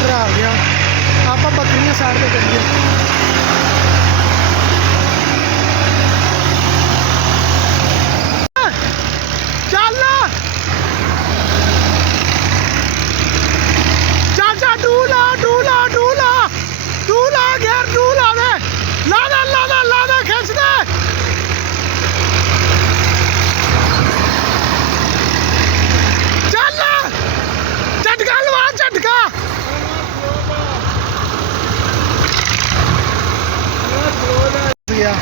Tractor ਆ ਗਿਆ। ਆਪਾਂ ਬੱਕਰੀਆਂ ਸਾਈਡ ਤੇ ਕਰੀਏ। ਚੱਲ ਚਾਚਾ ਡੂਲਾ ਡੂਲਾ ਡੂਲਾ ਡੂਲਾ ਗੇਰ ਡੂਲਾ ਦੇ ਲਾ ਦੇ ਲਾ ਦੇ ਲਾ ਦੇ ਖਿੱਚ ਦੇ। ਚੱਲ ਝਟਕਾ ਲਵਾ ਝਟਕਾ। ਗਿਆ